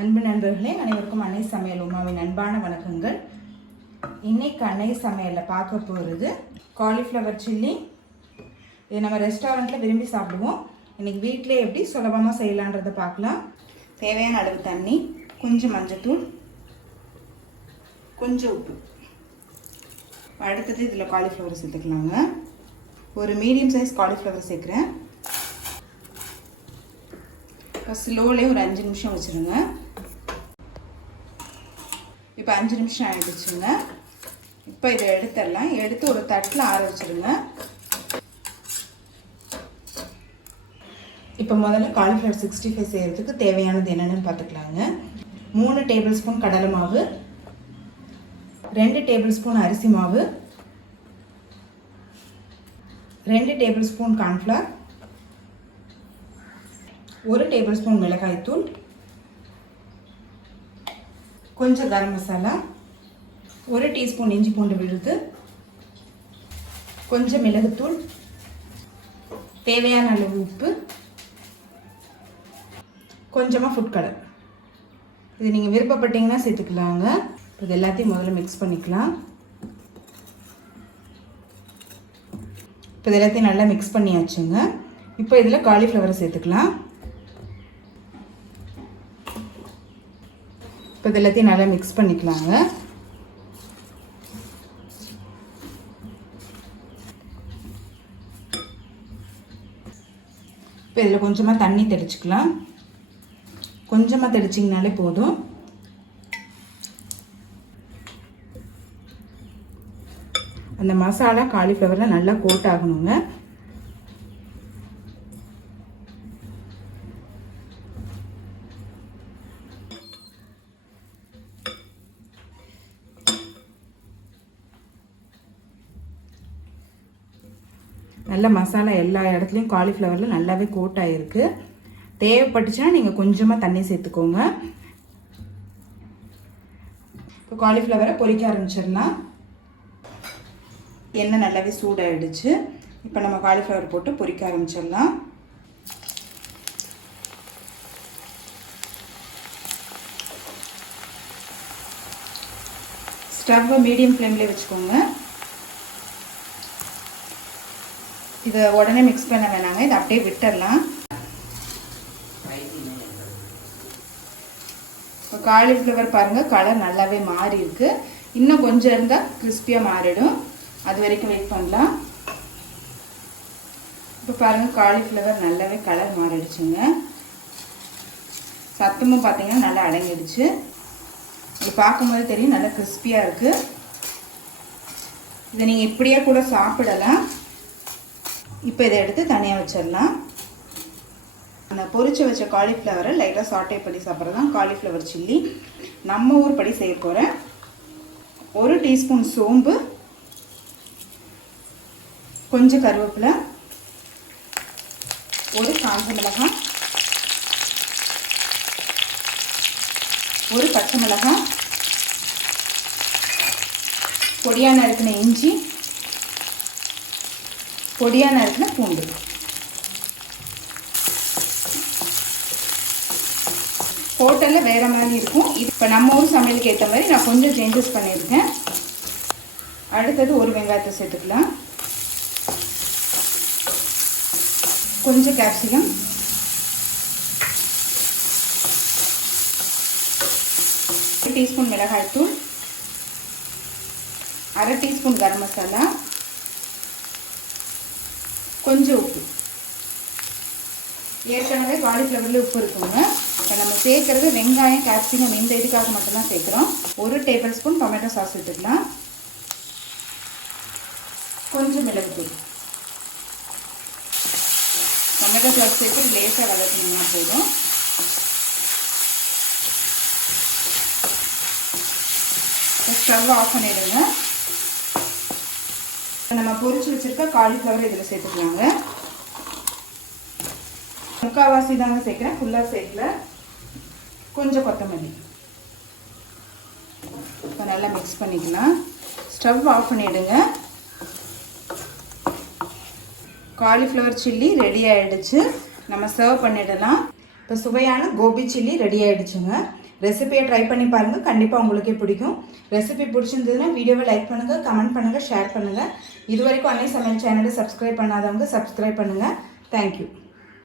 அன்பு நண்பர்களே, அனைவருக்கும் அன்னை சமையல் உமாவின் அன்பான வணக்கங்கள். இன்னைக்கு அன்னை சமையலில் பார்க்க போகிறது காலிஃப்ளவர் சில்லி. இது நம்ம ரெஸ்டாரண்ட்டில் விரும்பி சாப்பிடுவோம். இன்றைக்கி வீட்டிலே எப்படி சுலபமாக செய்யலான்றதை பார்க்கலாம். தேவையான அளவு தண்ணி, கொஞ்சம் மஞ்சத்தூள், கொஞ்சம் உப்பு. அடுத்தது இதில் காலிஃப்ளவர் சேர்த்துக்கலாங்க. ஒரு மீடியம் சைஸ் காலிஃப்ளவர் சேர்க்குறேன். ஸ்லோலே ஒரு 5 நிமிஷம் வச்சுருங்க. இப்போ 5 நிமிஷம் ஆகிடுச்சுங்க. இப்போ இதை எடுத்துடலாம். எடுத்து ஒரு தட்டில் ஆற வச்சுருங்க. இப்போ முதல்ல காலிஃப்ளவர் 65 செய்கிறதுக்கு தேவையானது என்னென்னு பார்த்துக்கலாங்க. 3 டேபிள் ஸ்பூன் கடலை மாவு, 2 டேபிள் ஸ்பூன் அரிசி மாவு, 2 table spoon cornflour, 1 table spoon மிளகாய்த்தூள், கொஞ்சம் கரம் மசாலா, 1 டீஸ்பூன் இஞ்சி பூண்டு விழுது, கொஞ்சம் மிளகுத்தூள், தேவையான அளவு உப்பு, கொஞ்சமாக ஃபுட் கலர். இது நீங்கள் விருப்பப்பட்டீங்கன்னா சேர்த்துக்கலாங்க. இது எல்லாத்தையும் முதல்ல மிக்ஸ் பண்ணிக்கலாம். இப்போ இது எல்லாத்தையும் நல்லா மிக்ஸ் பண்ணியாச்சுங்க. இப்போ இதில் காலிஃப்ளவரை சேர்த்துக்கலாம். இப்போ இது எல்லாத்தையும் நல்லா மிக்ஸ் பண்ணிக்கலாங்க. இப்போ இதில் கொஞ்சமாக தண்ணி தெளிச்சுக்கலாம். கொஞ்சமாக தெளிச்சிங்கனாலே போதும். அந்த மசாலா காலிஃப்ளவரில் நல்லா கோட் ஆகணுங்க. நல்ல மசாலா எல்லா இடத்துலையும் காலிஃப்ளவரில் நல்லாவே கோட் ஆகிருக்கு. தேவைப்பட்டுச்சுன்னா நீங்கள் கொஞ்சமாக தண்ணி சேர்த்துக்கோங்க. இப்போ காலிஃப்ளவரை பொரிக்க ஆரம்பிச்சிடலாம். எண்ணெய் நல்லாவே சூடாகிடுச்சு. இப்போ நம்ம காலிஃப்ளவர் போட்டு பொரிக்க ஆரம்பிச்சிடலாம். ஸ்டவ்வை மீடியம் ஃப்ளேம்லேயே வச்சுக்கோங்க. இதை உடனே மிக்ஸ் பண்ண வேணாங்க. இதை அப்படியே விட்டுடலாம். இப்போ காலிஃப்ளவர் பாருங்கள், கலர் நல்லாவே மாறி இருக்கு. இன்னும் கொஞ்சம் இருந்தால் கிறிஸ்பியாக மாறிடும். அது வரைக்கும் வெயிட் பண்ணலாம். இப்போ பாருங்கள், காலிஃப்ளவர் நல்லாவே கலர் மாறிடுச்சுங்க. சத்தமும் பார்த்தீங்கன்னா நல்லா அடங்கிடுச்சு. இது பார்க்கும்போது தெரியும் நல்லா கிறிஸ்பியாக இருக்குது. இதை நீங்கள் இப்படியே கூட சாப்பிடலாம். இப்போ இதை எடுத்து தனியாக வச்சிடலாம். நான் பொரிச்சு வச்ச காலிஃப்ளவரை லைட்டாக சாட்டே பண்ணி சாப்பிட்றது தான் காலிஃப்ளவர் சில்லி. நம்ம ஊர் படி செய்ய போகிறேன். 1 டீஸ்பூன் சோம்பு, கொஞ்சம் கருவேப்பிலை, 1 காஞ்ச மிளகாய், 1 பச்சை மிளகாய், பொடியாக நறுக்கின இஞ்சி, பொடியாக நறுக்கின பூண்டு. ஹோட்டலில் வேறு மாதிரி இருக்கும். இது இப்போ நம்ம ஊர் சமையலுக்கு ஏற்ற மாதிரி நான் கொஞ்சம் சேஞ்சஸ் பண்ணியிருக்கேன். அடுத்தது 1 வெங்காயத்தை சேர்த்துக்கலாம். கொஞ்சம் கேப்சிகம், ஒரு டீஸ்பூன் மிளகாய்த்தூள், 1/2 டீஸ்பூன் கரம் மசாலா, கொஞ்சம் உப்பு. ஏற்கனவே காலிஃப்ளவரில் உப்பு இருக்குங்க. இப்போ நம்ம சேர்க்குறது வெங்காயம், கேப்சிகம் இந்த இதுக்காக மட்டும்தான் சேர்க்குறோம். 1 டேபிள் ஸ்பூன் டொமேட்டோ சாஸ் எடுத்துக்கலாம். கொஞ்சம் மிளகுத்தூள். டொமேட்டோ சாஸ் சேர்த்து லேசாக வதக்கினீங்கன்னா போதும். ஸ்டவ் ஆஃப் பண்ணிவிடுங்க. நம்ம பொரிச்சு வச்சிருக்க காலிஃப்ளவர் இதில் சேர்த்துக்கலாங்க. முக்கால்வாசி தாங்க சேர்க்குறேன், ஃபுல்லாக சேர்க்கல. கொஞ்சம் கொத்தமல்லி. இப்போ நல்லா மிக்ஸ் பண்ணிக்கலாம். ஸ்டவ் ஆஃப் பண்ணிவிடுங்க. காலிஃப்ளவர் சில்லி ரெடி ஆகிடுச்சு. நம்ம சர்வ் பண்ணிடலாம். இப்போ சுவையான கோபி சில்லி ரெடி ஆகிடுச்சுங்க. ரெசிபியை ட்ரை பண்ணி பாருங்கள், கண்டிப்பாக உங்களுக்கே பிடிக்கும். ரெசிபி பிடிச்சிருந்ததுன்னா வீடியோவை லைக் பண்ணுங்கள், கமெண்ட் பண்ணுங்கள், ஷேர் பண்ணுங்கள். இது வரைக்கும் அன்னை சமையல் சேனலை சப்ஸ்கிரைப் பண்ணாதவங்க சப்ஸ்கிரைப் பண்ணுங்கள். தேங்க்யூ.